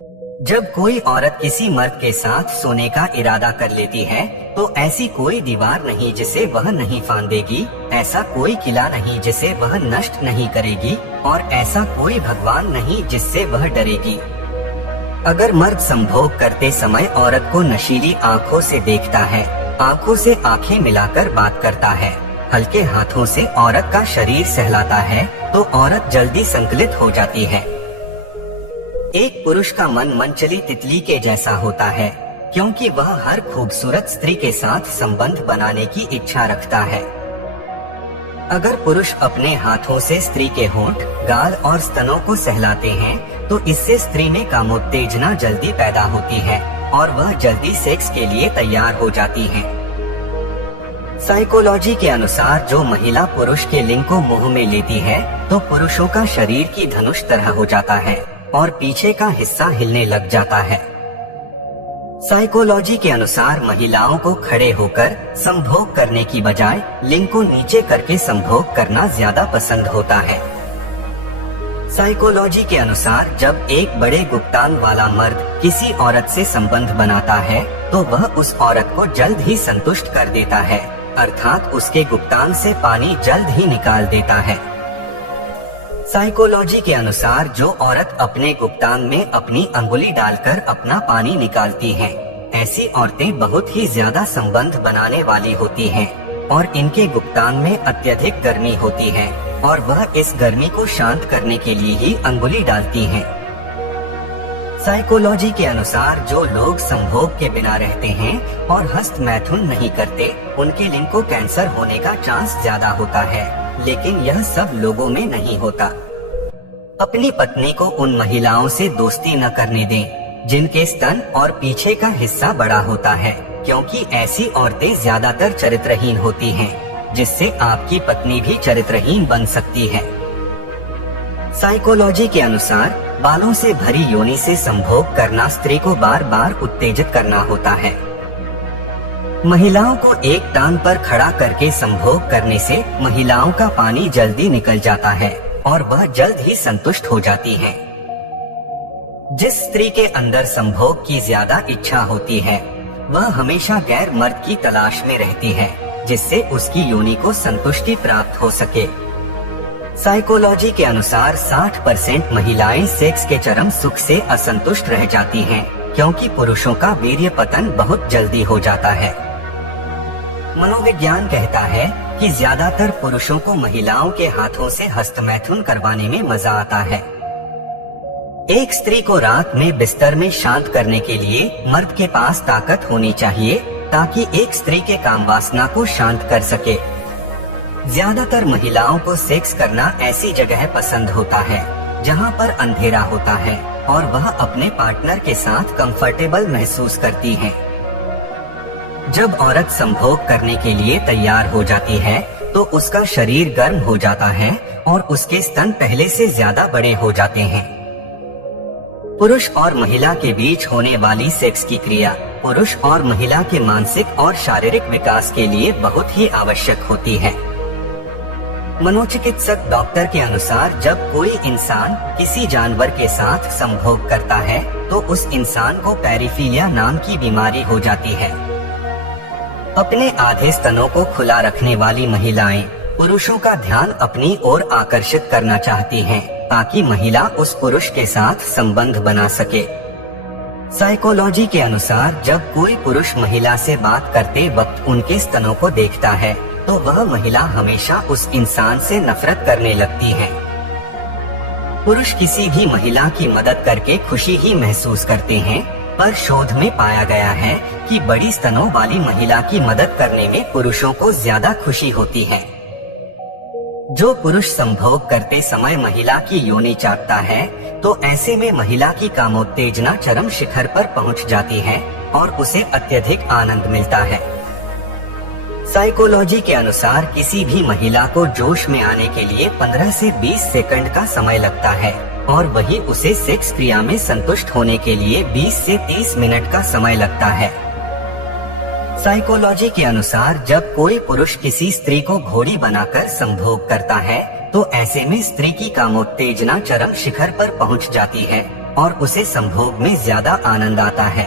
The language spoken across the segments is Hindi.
जब कोई औरत किसी मर्द के साथ सोने का इरादा कर लेती है, तो ऐसी कोई दीवार नहीं जिसे वह नहीं फांदेगी, ऐसा कोई किला नहीं जिसे वह नष्ट नहीं करेगी, और ऐसा कोई भगवान नहीं जिससे वह डरेगी। अगर मर्द संभोग करते समय औरत को नशीली आँखों से देखता है, आँखों से आँखें मिलाकर बात करता है, हल्के हाथों से औरत का शरीर सहलाता है, तो औरत जल्दी संकलित हो जाती है। एक पुरुष का मन मनचली तितली के जैसा होता है, क्योंकि वह हर खूबसूरत स्त्री के साथ संबंध बनाने की इच्छा रखता है। अगर पुरुष अपने हाथों से स्त्री के होंठ, गाल और स्तनों को सहलाते हैं, तो इससे स्त्री में कामोत्तेजना जल्दी पैदा होती है और वह जल्दी सेक्स के लिए तैयार हो जाती है। साइकोलॉजी के अनुसार जो महिला पुरुष के लिंग को मुंह में लेती है, तो पुरुषों का शरीर की धनुष तरह हो जाता है और पीछे का हिस्सा हिलने लग जाता है। साइकोलॉजी के अनुसार महिलाओं को खड़े होकर संभोग करने की बजाय लिंग को नीचे करके संभोग करना ज्यादा पसंद होता है। साइकोलॉजी के अनुसार जब एक बड़े गुप्तांग वाला मर्द किसी औरत से संबंध बनाता है, तो वह उस औरत को जल्द ही संतुष्ट कर देता है, अर्थात उसके गुप्तांग से पानी जल्द ही निकाल देता है। साइकोलॉजी के अनुसार जो औरत अपने गुप्तांग में अपनी अंगुली डालकर अपना पानी निकालती हैं, ऐसी औरतें बहुत ही ज्यादा संबंध बनाने वाली होती हैं और इनके गुप्तांग में अत्यधिक गर्मी होती है और वह इस गर्मी को शांत करने के लिए ही अंगुली डालती हैं। साइकोलॉजी के अनुसार जो लोग संभोग के बिना रहते हैं और हस्त मैथुन नहीं करते, उनके लिंग को कैंसर होने का चांस ज्यादा होता है, लेकिन यह सब लोगों में नहीं होता। अपनी पत्नी को उन महिलाओं से दोस्ती न करने दें जिनके स्तन और पीछे का हिस्सा बड़ा होता है, क्योंकि ऐसी औरतें ज्यादातर चरित्रहीन होती हैं, जिससे आपकी पत्नी भी चरित्रहीन बन सकती है। साइकोलॉजी के अनुसार बालों से भरी योनि से संभोग करना स्त्री को बार बार उत्तेजित करना होता है। महिलाओं को एक टांग पर खड़ा करके संभोग करने से महिलाओं का पानी जल्दी निकल जाता है और वह जल्द ही संतुष्ट हो जाती हैं। जिस स्त्री के अंदर संभोग की ज्यादा इच्छा होती है, वह हमेशा गैर मर्द की तलाश में रहती है, जिससे उसकी योनि को संतुष्टि प्राप्त हो सके। साइकोलॉजी के अनुसार 60% महिलाएं सेक्स के चरम सुख से असंतुष्ट रह जाती हैं, क्योंकि पुरुषों का वीर्य पतन बहुत जल्दी हो जाता है। मनोविज्ञान कहता है कि ज्यादातर पुरुषों को महिलाओं के हाथों से हस्तमैथुन करवाने में मजा आता है। एक स्त्री को रात में बिस्तर में शांत करने के लिए मर्द के पास ताकत होनी चाहिए, ताकि एक स्त्री के काम वासना को शांत कर सके। ज्यादातर महिलाओं को सेक्स करना ऐसी जगह पसंद होता है जहां पर अंधेरा होता है और वह अपने पार्टनर के साथ कंफर्टेबल महसूस करती हैं। जब औरत संभोग करने के लिए तैयार हो जाती है, तो उसका शरीर गर्म हो जाता है और उसके स्तन पहले से ज्यादा बड़े हो जाते हैं। पुरुष और महिला के बीच होने वाली सेक्स की क्रिया पुरुष और महिला के मानसिक और शारीरिक विकास के लिए बहुत ही आवश्यक होती है। मनोचिकित्सक डॉक्टर के अनुसार जब कोई इंसान किसी जानवर के साथ संभोग करता है, तो उस इंसान को पैराफिलिया नाम की बीमारी हो जाती है। अपने आधे स्तनों को खुला रखने वाली महिलाएं पुरुषों का ध्यान अपनी ओर आकर्षित करना चाहती हैं, ताकि महिला उस पुरुष के साथ संबंध बना सके। साइकोलॉजी के अनुसार जब कोई पुरुष महिला से बात करते वक्त उनके स्तनों को देखता है, तो वह महिला हमेशा उस इंसान से नफरत करने लगती है। पुरुष किसी भी महिला की मदद करके खुशी ही महसूस करते हैं, पर शोध में पाया गया है कि बड़ी स्तनों वाली महिला की मदद करने में पुरुषों को ज्यादा खुशी होती है। जो पुरुष संभोग करते समय महिला की योनि चाटता है, तो ऐसे में महिला की कामोत्तेजना चरम शिखर पर पहुंच जाती है और उसे अत्यधिक आनंद मिलता है। साइकोलॉजी के अनुसार किसी भी महिला को जोश में आने के लिए 15 से 20 सेकंड का समय लगता है और वही उसे सेक्स क्रिया में संतुष्ट होने के लिए 20 से 30 मिनट का समय लगता है। साइकोलॉजी के अनुसार जब कोई पुरुष किसी स्त्री को घोड़ी बनाकर संभोग करता है, तो ऐसे में स्त्री की कामोत्तेजना चरम शिखर पर पहुंच जाती है और उसे संभोग में ज्यादा आनंद आता है।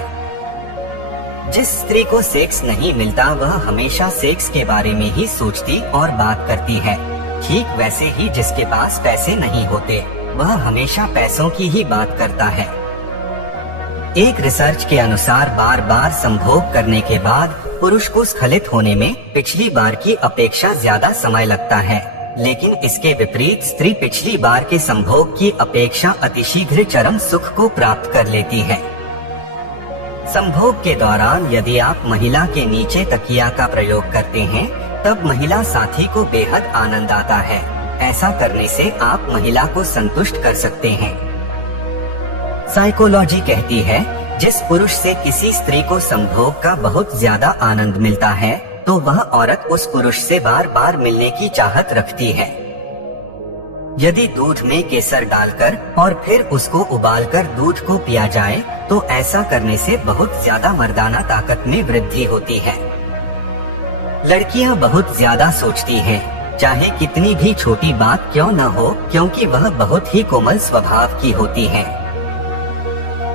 जिस स्त्री को सेक्स नहीं मिलता वह हमेशा सेक्स के बारे में ही सोचती और बात करती है। ठीक वैसे ही जिसके पास पैसे नहीं होते वह हमेशा पैसों की ही बात करता है। एक रिसर्च के अनुसार बार बार संभोग करने के बाद पुरुष को स्खलित होने में पिछली बार की अपेक्षा ज्यादा समय लगता है, लेकिन इसके विपरीत स्त्री पिछली बार के संभोग की अपेक्षा अतिशीघ्र चरम सुख को प्राप्त कर लेती है। संभोग के दौरान यदि आप महिला के नीचे तकिया का प्रयोग करते हैं तब महिला साथी को बेहद आनंद आता है। ऐसा करने से आप महिला को संतुष्ट कर सकते हैं। साइकोलॉजी कहती है जिस पुरुष से किसी स्त्री को संभोग का बहुत ज्यादा आनंद मिलता है तो वह औरत उस पुरुष से बार बार मिलने की चाहत रखती है। यदि दूध में केसर डालकर और फिर उसको उबालकर दूध को पिया जाए तो ऐसा करने से बहुत ज्यादा मर्दाना ताकत में वृद्धि होती है। लड़कियां बहुत ज्यादा सोचती हैं, चाहे कितनी भी छोटी बात क्यों न हो, क्योंकि वह बहुत ही कोमल स्वभाव की होती हैं।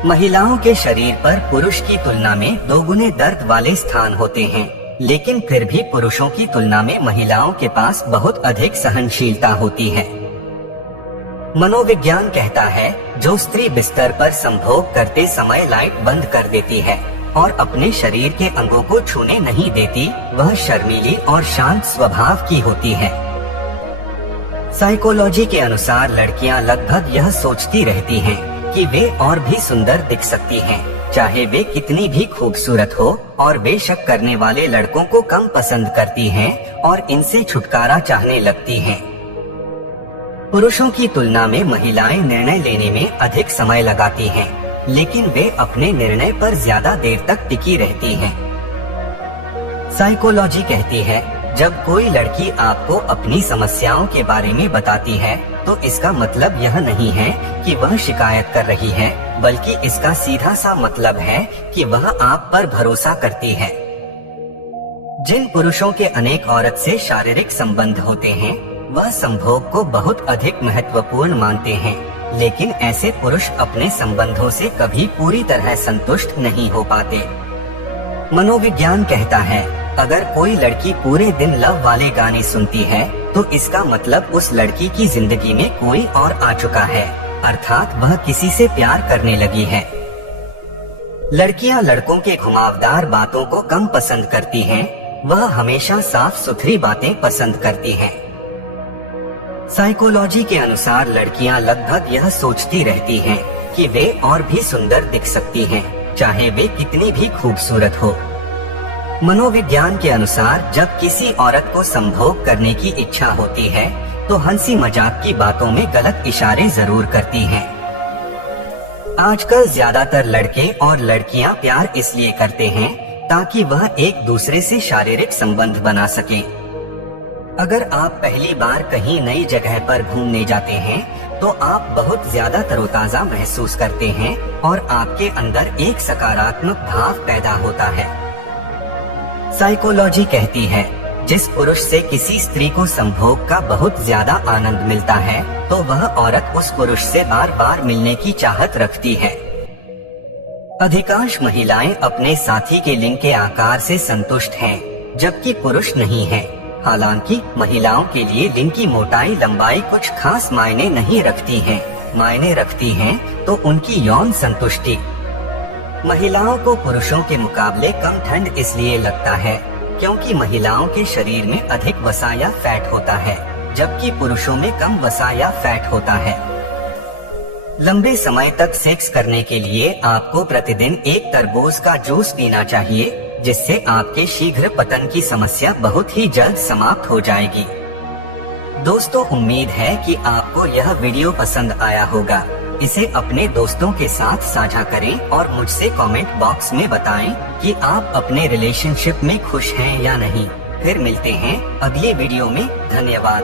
महिलाओं के शरीर पर पुरुष की तुलना में दोगुने दर्द वाले स्थान होते हैं, लेकिन फिर भी पुरुषों की तुलना में महिलाओं के पास बहुत अधिक सहनशीलता होती है। मनोविज्ञान कहता है जो स्त्री बिस्तर पर संभोग करते समय लाइट बंद कर देती है और अपने शरीर के अंगों को छूने नहीं देती वह शर्मीली और शांत स्वभाव की होती है। साइकोलॉजी के अनुसार लड़कियां लगभग यह सोचती रहती हैं कि वे और भी सुंदर दिख सकती हैं, चाहे वे कितनी भी खूबसूरत हो, और वे शक करने वाले लड़कों को कम पसंद करती हैं और इनसे छुटकारा चाहने लगती हैं। पुरुषों की तुलना में महिलाएं निर्णय लेने में अधिक समय लगाती हैं, लेकिन वे अपने निर्णय पर ज्यादा देर तक टिकी रहती हैं। साइकोलॉजी कहती है जब कोई लड़की आपको अपनी समस्याओं के बारे में बताती है तो इसका मतलब यह नहीं है कि वह शिकायत कर रही है, बल्कि इसका सीधा सा मतलब है कि वह आप पर भरोसा करती है। जिन पुरुषों के अनेक औरत से शारीरिक संबंध होते हैं वह संभोग को बहुत अधिक महत्वपूर्ण मानते हैं, लेकिन ऐसे पुरुष अपने संबंधों से कभी पूरी तरह संतुष्ट नहीं हो पाते। मनोविज्ञान कहता है अगर कोई लड़की पूरे दिन लव वाले गाने सुनती है तो इसका मतलब उस लड़की की जिंदगी में कोई और आ चुका है, अर्थात वह किसी से प्यार करने लगी है। लड़कियां लड़कों के घुमावदार बातों को कम पसंद करती हैं, वह हमेशा साफ सुथरी बातें पसंद करती हैं। साइकोलॉजी के अनुसार लड़कियां लगभग यह सोचती रहती हैं कि वे और भी सुंदर दिख सकती हैं, चाहे वे कितनी भी खूबसूरत हो। मनोविज्ञान के अनुसार जब किसी औरत को संभोग करने की इच्छा होती है तो हंसी मजाक की बातों में गलत इशारे जरूर करती हैं। आजकल ज्यादातर लड़के और लड़कियां प्यार इसलिए करते हैं ताकि वह एक दूसरे से शारीरिक संबंध बना सकें। अगर आप पहली बार कहीं नई जगह पर घूमने जाते हैं तो आप बहुत ज्यादा तरोताजा महसूस करते हैं और आपके अंदर एक सकारात्मक भाव पैदा होता है। साइकोलॉजी कहती है जिस पुरुष से किसी स्त्री को संभोग का बहुत ज्यादा आनंद मिलता है तो वह औरत उस पुरुष से बार बार मिलने की चाहत रखती है। अधिकांश महिलाएं अपने साथी के लिंग के आकार से संतुष्ट हैं, जबकि पुरुष नहीं हैं। हालांकि महिलाओं के लिए लिंग की मोटाई लंबाई कुछ खास मायने नहीं रखती हैं, मायने रखती हैं तो उनकी यौन संतुष्टि। महिलाओं को पुरुषों के मुकाबले कम ठंड इसलिए लगता है क्योंकि महिलाओं के शरीर में अधिक वसा या फैट होता है, जबकि पुरुषों में कम वसा या फैट होता है। लंबे समय तक सेक्स करने के लिए आपको प्रतिदिन एक तरबूज का जूस पीना चाहिए, जिससे आपके शीघ्र पतन की समस्या बहुत ही जल्द समाप्त हो जाएगी। दोस्तों, उम्मीद है कि आपको यह वीडियो पसंद आया होगा। इसे अपने दोस्तों के साथ साझा करें और मुझसे कमेंट बॉक्स में बताएं कि आप अपने रिलेशनशिप में खुश हैं या नहीं। फिर मिलते हैं अगले वीडियो में। धन्यवाद।